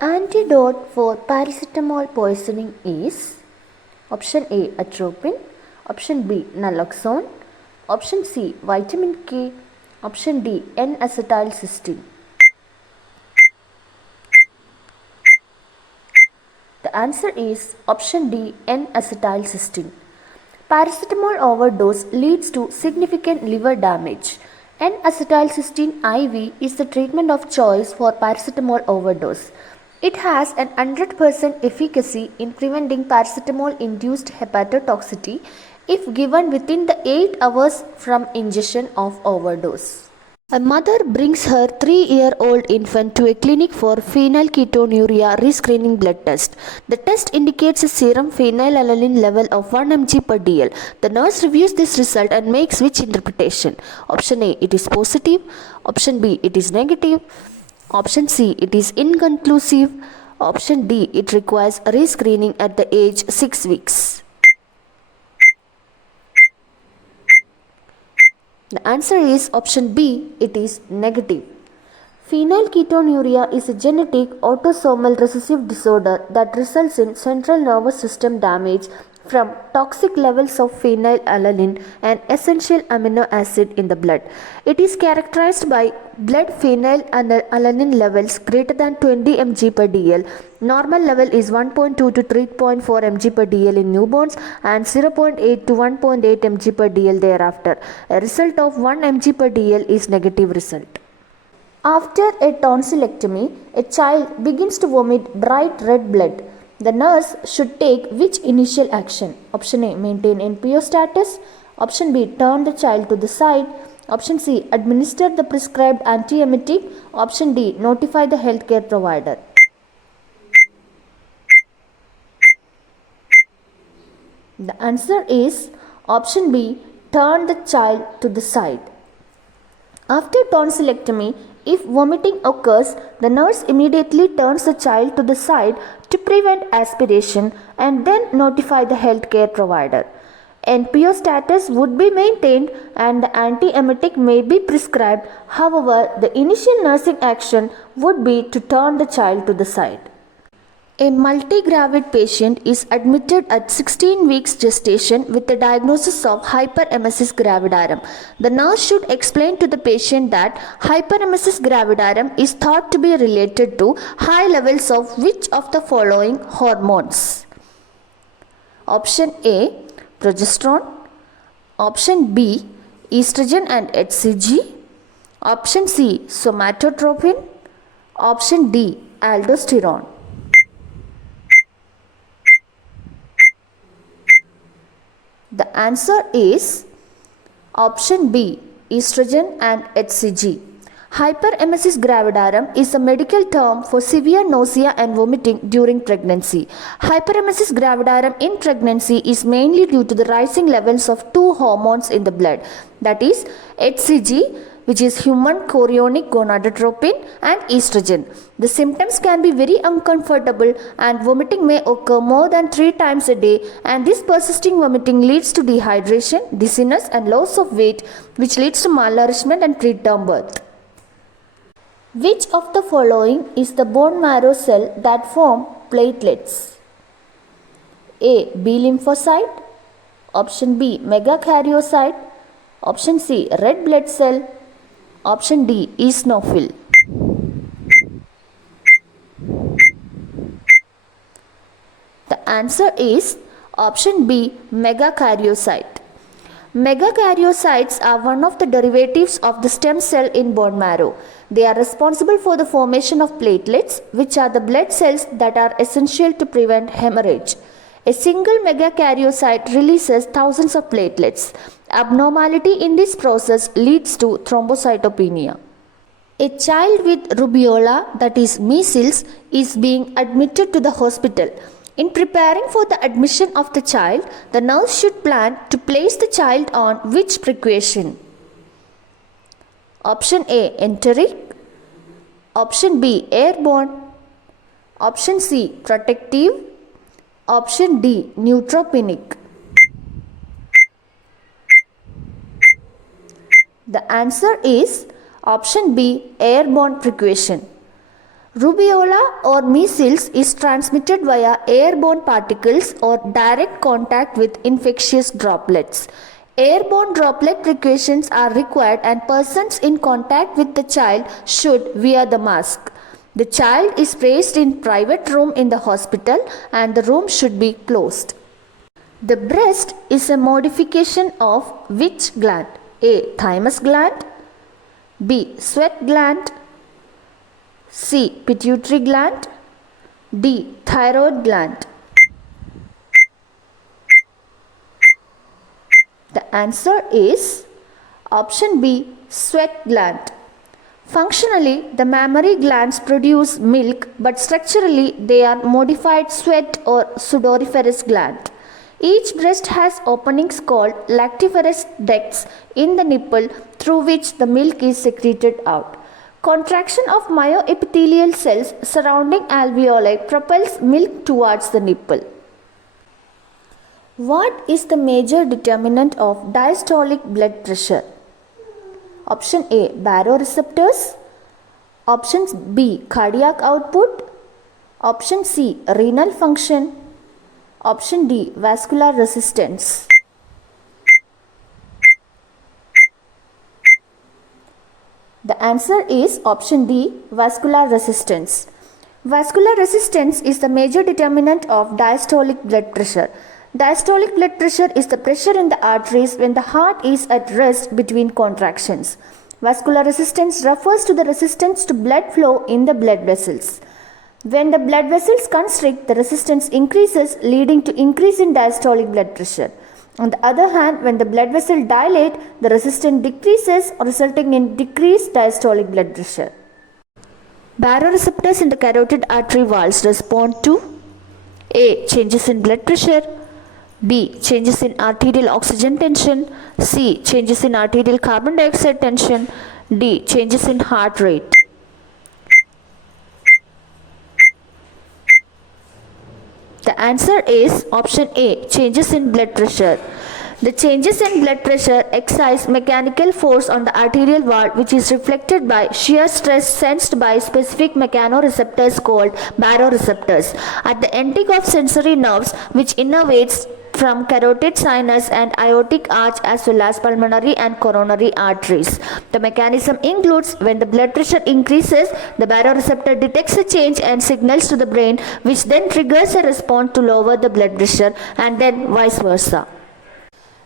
antidote for paracetamol poisoning is option A. Atropine, option B. naloxone, option C. vitamin K, option D. N-acetylcysteine. The answer is option D. N-acetylcysteine. Paracetamol overdose leads to significant liver damage. N-acetylcysteine IV is the treatment of choice for paracetamol overdose. It has an 100% efficacy in preventing paracetamol-induced hepatotoxicity if given within the 8 hours from ingestion of overdose. A mother brings her 3-year-old infant to a clinic for Phenylketonuria rescreening blood test. The test indicates a serum phenylalanine level of 1 mg per dl. The nurse reviews this result and makes which interpretation? Option A, it is positive. Option B, it is negative. Option C, it is inconclusive. Option D, it requires rescreening at the age 6 weeks. The answer is option B, it is negative. Phenylketonuria is a genetic autosomal recessive disorder that results in central nervous system damage from toxic levels of phenylalanine, an essential amino acid in the blood. It is characterized by blood phenylalanine levels greater than 20 mg per dl. Normal level is 1.2 to 3.4 mg per dl in newborns and 0.8 to 1.8 mg per dl thereafter. A result of 1 mg per dl is negative result. After a tonsillectomy, a child begins to vomit bright red blood. The nurse should take which initial action? Option A, maintain NPO status. Option B, turn the child to the side. Option C, administer the prescribed antiemetic. Option D, notify the healthcare provider. The answer is option B, turn the child to the side. After tonsillectomy, if vomiting occurs, the nurse immediately turns the child to the side to prevent aspiration and then notify the healthcare provider. NPO status would be maintained and the antiemetic may be prescribed. However, the initial nursing action would be to turn the child to the side. A multigravid patient is admitted at 16 weeks gestation with the diagnosis of hyperemesis gravidarum. The nurse should explain to the patient that hyperemesis gravidarum is thought to be related to high levels of which of the following hormones? Option A, progesterone. Option B, estrogen and HCG. Option C, somatotropin. Option D, aldosterone. The answer is option B, estrogen and HCG. Hyperemesis gravidarum is a medical term for severe nausea and vomiting during pregnancy. Hyperemesis gravidarum in pregnancy is mainly due to the rising levels of two hormones in the blood, that is HCG, which is human chorionic gonadotropin, and estrogen. The symptoms can be very uncomfortable and vomiting may occur more than 3 times a day, and this persisting vomiting leads to dehydration, dizziness and loss of weight, which leads to malnourishment and preterm birth. Which of the following is the bone marrow cell that form platelets? A, B lymphocyte. Option B, megakaryocyte. Option C, red blood cell. Option D, eosinophil. The answer is option B, megakaryocyte. Megakaryocytes are one of the derivatives of the stem cell in bone marrow. They are responsible for the formation of platelets, which are the blood cells that are essential to prevent hemorrhage. A single megakaryocyte releases thousands of platelets. Abnormality in this process leads to thrombocytopenia. A child with rubeola, that is measles, is being admitted to the hospital. In preparing for the admission of the child, the nurse should plan to place the child on which precaution? Option A, enteric. Option B, airborne. Option C, protective. Option D, neutropenic. The answer is option B, airborne precaution. Rubella or measles is transmitted via airborne particles or direct contact with infectious droplets. Airborne droplet precautions are required and persons in contact with the child should wear the mask. The child is placed in private room in the hospital and the room should be closed. The breast is a modification of which gland? A. Thymus gland, B. Sweat gland, C. Pituitary gland, D. Thyroid gland. The answer is option B. Sweat gland. Functionally, the mammary glands produce milk, but structurally they are modified sweat or sudoriferous gland. Each breast has openings called lactiferous ducts in the nipple through which the milk is secreted out. Contraction of myoepithelial cells surrounding alveoli propels milk towards the nipple. What is the major determinant of diastolic blood pressure? Option A. Baroreceptors. Option B. Cardiac output. Option C. Renal function. Option D. Vascular resistance. The answer is option D. Vascular resistance. Vascular resistance is the major determinant of diastolic blood pressure. Diastolic blood pressure is the pressure in the arteries when the heart is at rest between contractions. Vascular resistance refers to the resistance to blood flow in the blood vessels. When the blood vessels constrict, the resistance increases, leading to increase in diastolic blood pressure. On the other hand, when the blood vessel dilate, the resistance decreases, resulting in decreased diastolic blood pressure. Baroreceptors in the carotid artery valves respond to A. Changes in blood pressure, B. Changes in arterial oxygen tension, C. Changes in arterial carbon dioxide tension, D. Changes in heart rate. The answer is option A. Changes in blood pressure. The changes in blood pressure exercise mechanical force on the arterial wall, which is reflected by shear stress sensed by specific mechanoreceptors called baroreceptors at the ending of sensory nerves, which innervates from carotid sinus and aortic arch as well as pulmonary and coronary arteries. The mechanism includes when the blood pressure increases, the baroreceptor detects a change and signals to the brain, which then triggers a response to lower the blood pressure, and then vice versa.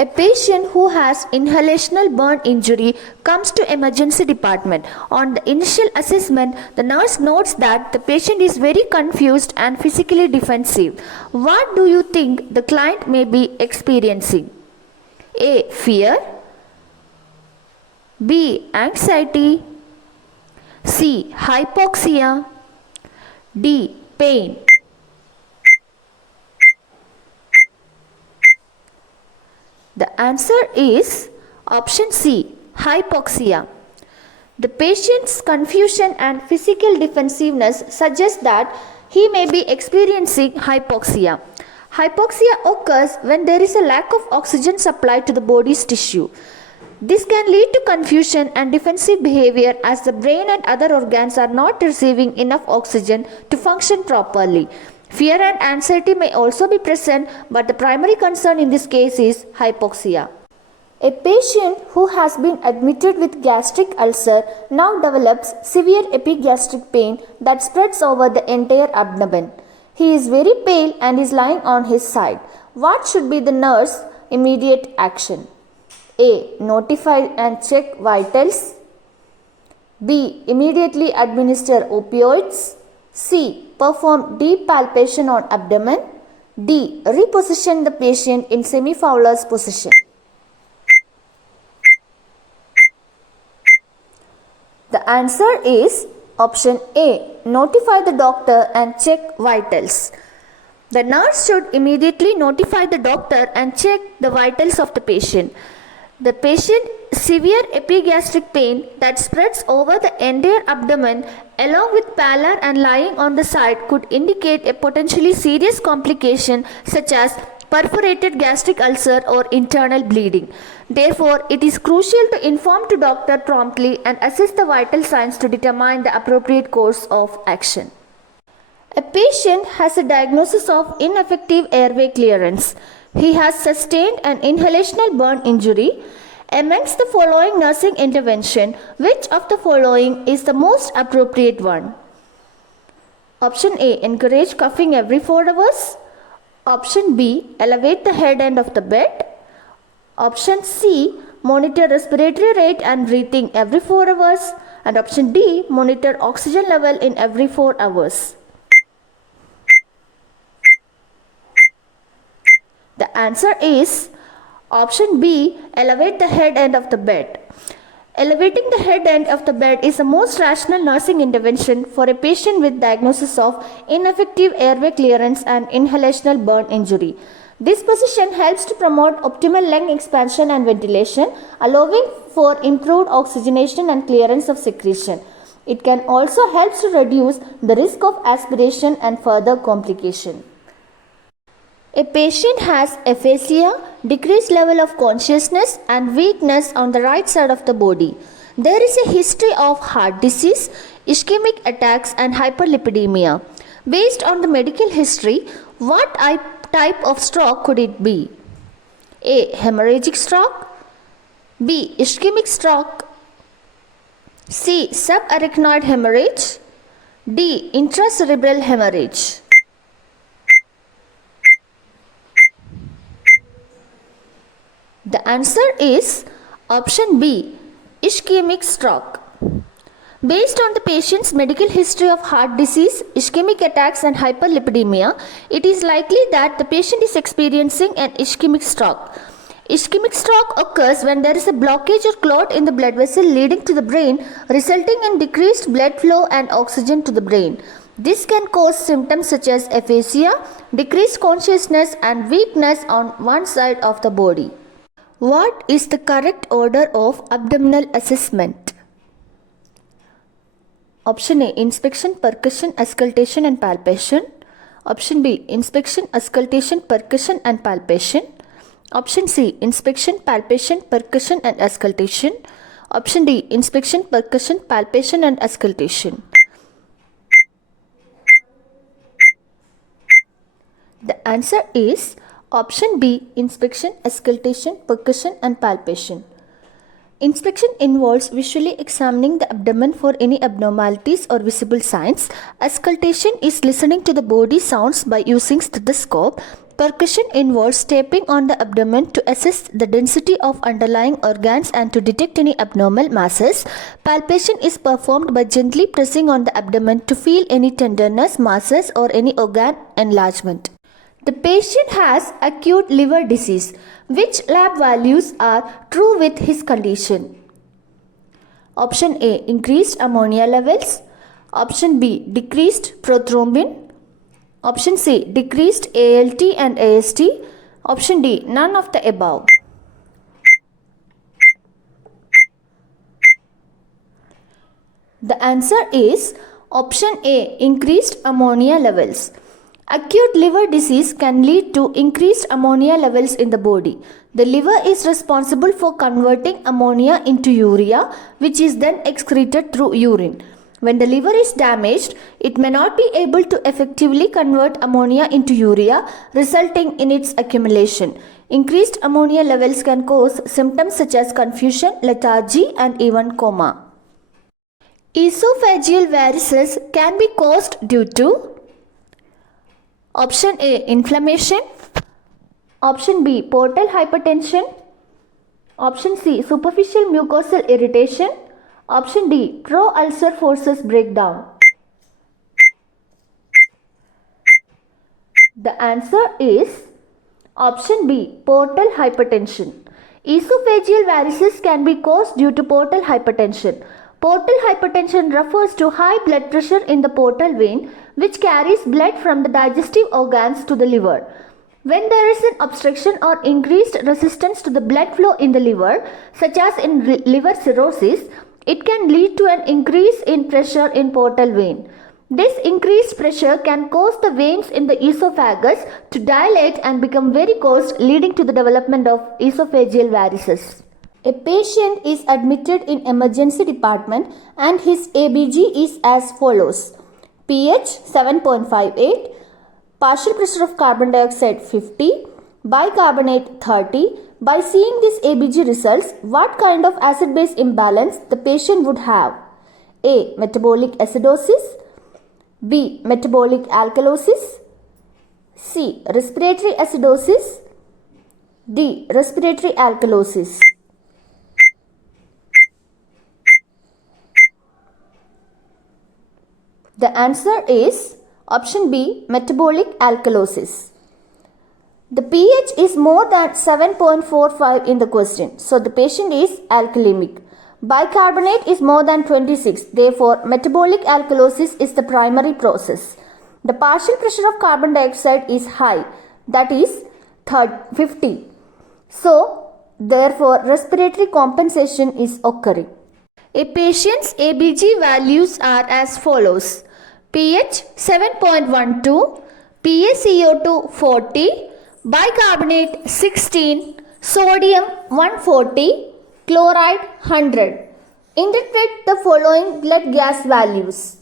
A patient who has inhalational burn injury comes to emergency department. On the initial assessment, the nurse notes that the patient is very confused and physically defensive. What do you think the client may be experiencing? A. Fear, B. Anxiety, C. Hypoxia, D. Pain. The answer is option C. Hypoxia. The patient's confusion and physical defensiveness suggest that he may be experiencing hypoxia. Hypoxia occurs when there is a lack of oxygen supply to the body's tissue. This can lead to confusion and defensive behavior as the brain and other organs are not receiving enough oxygen to function properly. Fear and anxiety may also be present, but the primary concern in this case is hypoxia. A patient who has been admitted with gastric ulcer now develops severe epigastric pain that spreads over the entire abdomen. He is very pale and is lying on his side. What should be the nurse's immediate action? A. Notify and check vitals. B. Immediately administer opioids. C. Perform deep palpation on abdomen. D. Reposition the patient in semi-Fowler's position. The answer is option A. Notify the doctor and check vitals. The nurse should immediately notify the doctor and check the vitals of the patient. The patient severe epigastric pain that spreads over the entire abdomen along with pallor and lying on the side could indicate a potentially serious complication such as perforated gastric ulcer or internal bleeding. Therefore, it is crucial to inform to doctor promptly and assess the vital signs to determine the appropriate course of action. A patient has a diagnosis of ineffective airway clearance. He has sustained an inhalational burn injury. Amongst the following nursing intervention, which of the following is the most appropriate one? Option A, encourage coughing every 4 hours. Option B, elevate the head end of the bed. Option C, monitor respiratory rate and breathing every 4 hours. And option D, monitor oxygen level in every 4 hours. The answer is option B, elevate the head end of the bed. Elevating the head end of the bed is the most rational nursing intervention for a patient with diagnosis of ineffective airway clearance and inhalational burn injury. This position helps to promote optimal lung expansion and ventilation, allowing for improved oxygenation and clearance of secretion. It can also help to reduce the risk of aspiration and further complication. A patient has aphasia, decreased level of consciousness and weakness on the right side of the body. There is a history of heart disease, ischemic attacks and hyperlipidemia. Based on the medical history, what type of stroke could it be? A. Hemorrhagic stroke. B. Ischemic stroke. C. Subarachnoid hemorrhage. D. Intracerebral hemorrhage. The answer is option B, ischemic stroke. Based on the patient's medical history of heart disease, ischemic attacks and hyperlipidemia, it is likely that the patient is experiencing an ischemic stroke. Ischemic stroke occurs when there is a blockage or clot in the blood vessel leading to the brain, resulting in decreased blood flow and oxygen to the brain. This can cause symptoms such as aphasia, decreased consciousness and weakness on one side of the body. What is the correct order of abdominal assessment? Option A, inspection, percussion, auscultation and palpation. Option B, inspection, auscultation, percussion and palpation. Option C, inspection, palpation, percussion and auscultation. Option D, inspection, percussion, palpation and auscultation. The answer is option B, inspection, auscultation, percussion and palpation. Inspection involves visually examining the abdomen for any abnormalities or visible signs. Auscultation is listening to the body sounds by using stethoscope. Percussion involves tapping on the abdomen to assess the density of underlying organs and to detect any abnormal masses. Palpation is performed by gently pressing on the abdomen to feel any tenderness, masses or any organ enlargement. The patient has acute liver disease. Which lab values are true with his condition? Option A, increased ammonia levels. Option B, decreased prothrombin. Option C, decreased ALT and AST. Option D, none of the above. The answer is option A, increased ammonia levels. Acute liver disease can lead to increased ammonia levels in the body. The liver is responsible for converting ammonia into urea, which is then excreted through urine. When the liver is damaged, it may not be able to effectively convert ammonia into urea, resulting in its accumulation. Increased ammonia levels can cause symptoms such as confusion, lethargy, and even coma. Esophageal varices can be caused due to Option A, inflammation. Option B, portal hypertension. Option C, superficial mucosal irritation. Option D, pro-ulcer forces breakdown. The answer is option B, portal hypertension. Esophageal varices can be caused due to portal hypertension. Portal hypertension refers to high blood pressure in the portal vein, which carries blood from the digestive organs to the liver. When there is an obstruction or increased resistance to the blood flow in the liver, such as in liver cirrhosis, it can lead to an increase in pressure in portal vein. This increased pressure can cause the veins in the esophagus to dilate and become varicose, leading to the development of esophageal varices. A patient is admitted in emergency department and his ABG is as follows: pH 7.58, partial pressure of carbon dioxide 50, bicarbonate 30. By seeing this ABG results, what kind of acid-base imbalance the patient would have? A. Metabolic acidosis, B. Metabolic alkalosis, C. Respiratory acidosis, D. Respiratory alkalosis. The answer is option B. Metabolic alkalosis. The pH is more than 7.45 in the question, so the patient is alkalemic. Bicarbonate is more than 26, therefore metabolic alkalosis is the primary process. The partial pressure of carbon dioxide is high, that is 50. So, therefore respiratory compensation is occurring. A patient's ABG values are as follows: pH 7.12, PaCO2 40, bicarbonate 16, sodium 140, chloride 100. Interpret the following blood gas values.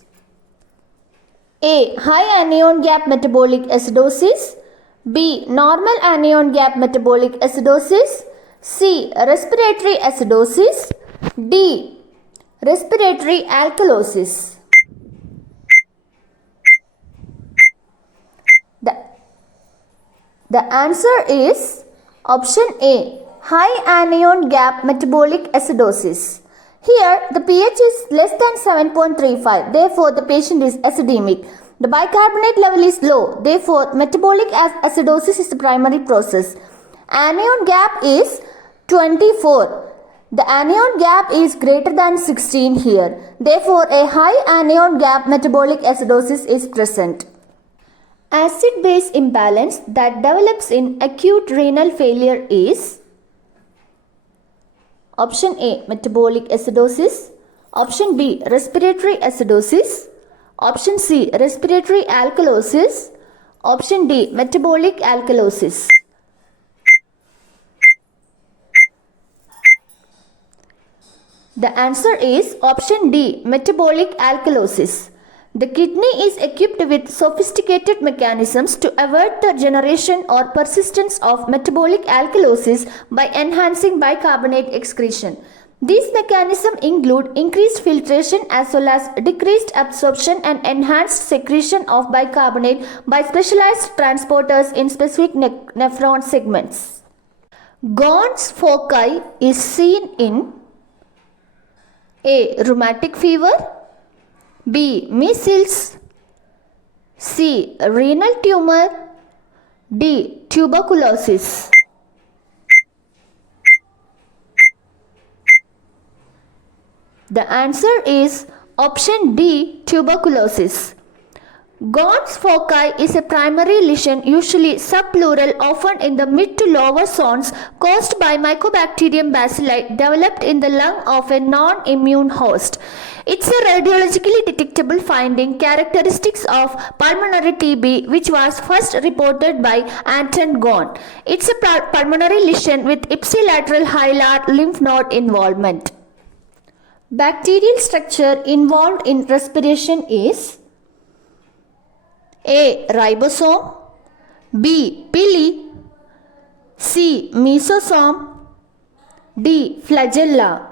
A. High anion gap metabolic acidosis, B. Normal anion gap metabolic acidosis, C. Respiratory acidosis, D. Respiratory alkalosis. The answer is option A. High anion gap metabolic acidosis. Here the pH is less than 7.35, therefore the patient is acidemic. The bicarbonate level is low, therefore metabolic acidosis is the primary process. Anion gap is 24. The anion gap is greater than 16 here, therefore a high anion gap metabolic acidosis is present. Acid-base imbalance that develops in acute renal failure is option A. Metabolic acidosis, option B. Respiratory acidosis, option C. Respiratory alkalosis, option D. Metabolic alkalosis. The answer is option D. Metabolic alkalosis. The kidney is equipped with sophisticated mechanisms to avert the generation or persistence of metabolic alkalosis by enhancing bicarbonate excretion. These mechanisms include increased filtration as well as decreased absorption and enhanced secretion of bicarbonate by specialized transporters in specific nephron segments. Ghohn's foci is seen in A. Rheumatic fever, B. Measles, C. Renal tumor, D. Tuberculosis. The answer is option D. Tuberculosis. Ghohn's foci is a primary lesion, usually subpleural, often in the mid to lower zones, caused by Mycobacterium bacilli developed in the lung of a non-immune host. It's a radiologically detectable finding, characteristics of pulmonary TB, which was first reported by Anton Ghon. It's a pulmonary lesion with ipsilateral hilar lymph node involvement. Bacterial structure involved in respiration is A. Ribosome, B. Pili, C. Mesosome, D. Flagella.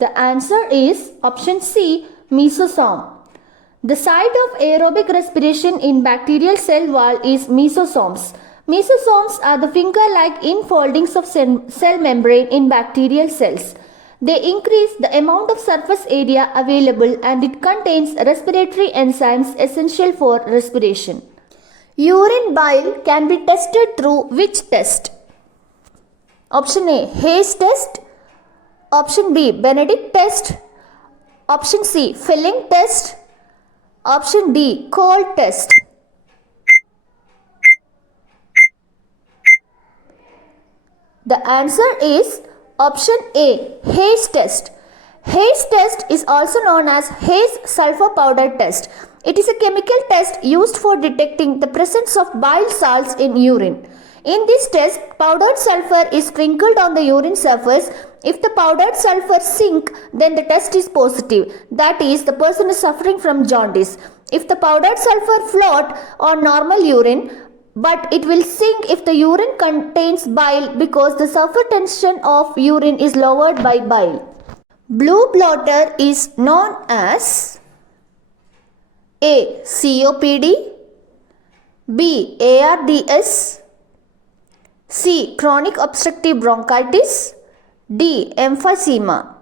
The answer is option C. Mesosome. The site of aerobic respiration in bacterial cell wall is mesosomes. Mesosomes are the finger-like infoldings of cell membrane in bacterial cells. They increase the amount of surface area available and it contains respiratory enzymes essential for respiration. Urine bile can be tested through which test? Option A. Hayes test, option B. Benedict test, option C. Filling test, option D. Cold test. The answer is option A. Hayes test. Hayes test is also known as Hayes sulfur powder test. It is a chemical test used for detecting the presence of bile salts in urine. In this test, powdered sulfur is sprinkled on the urine surface. If the powdered sulfur sink, then the test is positive. That is, the person is suffering from jaundice. If the powdered sulfur float on normal urine, but it will sink if the urine contains bile because the sulfur tension of urine is lowered by bile. Blue blotter is known as A. COPD, B. ARDS, C. Chronic obstructive bronchitis, D. emphysema.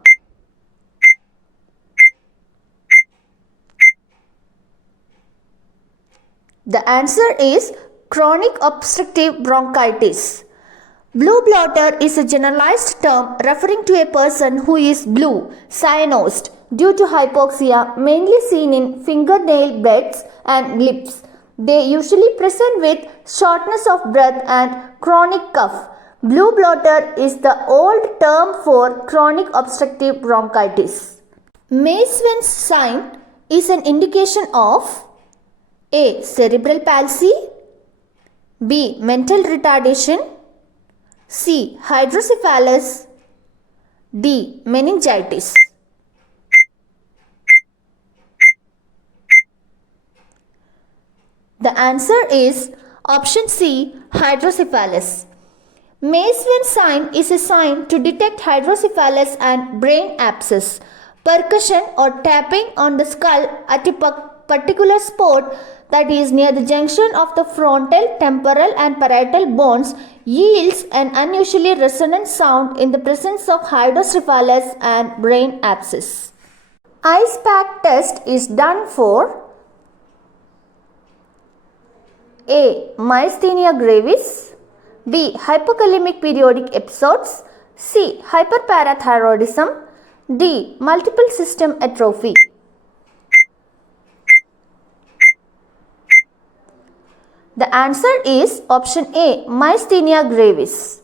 The answer is chronic obstructive bronchitis. Blue blotter is a generalized term referring to a person who is blue, cyanosed, due to hypoxia, mainly seen in fingernail beds and lips. They usually present with shortness of breath and chronic cough. Blue blotter is the old term for chronic obstructive bronchitis. Meesman's sign is an indication of A. Cerebral palsy, B. Mental retardation, C. Hydrocephalus, D. Meningitis. The answer is option C. Hydrocephalus. Meesman's sign is a sign to detect hydrocephalus and brain abscess. Percussion or tapping on the skull at a particular spot, that is near the junction of the frontal, temporal and parietal bones, yields an unusually resonant sound in the presence of hydrocephalus and brain abscess. Ice pack test is done for A. Myasthenia gravis, B. Hypokalemic periodic episodes, C. Hyperparathyroidism, D. Multiple system atrophy. The answer is option A. Myasthenia gravis.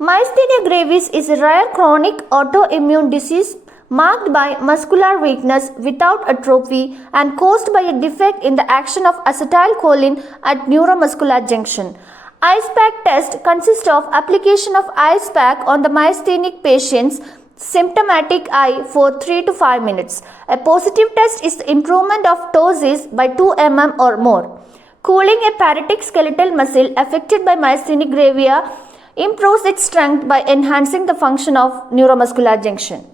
Myasthenia gravis is a rare chronic autoimmune disease marked by muscular weakness without atrophy and caused by a defect in the action of acetylcholine at neuromuscular junction. Ice pack test consists of application of ice pack on the myasthenic patient's symptomatic eye for 3 to 5 minutes. A positive test is the improvement of ptosis by 2 mm or more. Cooling a paratic skeletal muscle affected by myasthenia gravis improves its strength by enhancing the function of neuromuscular junction.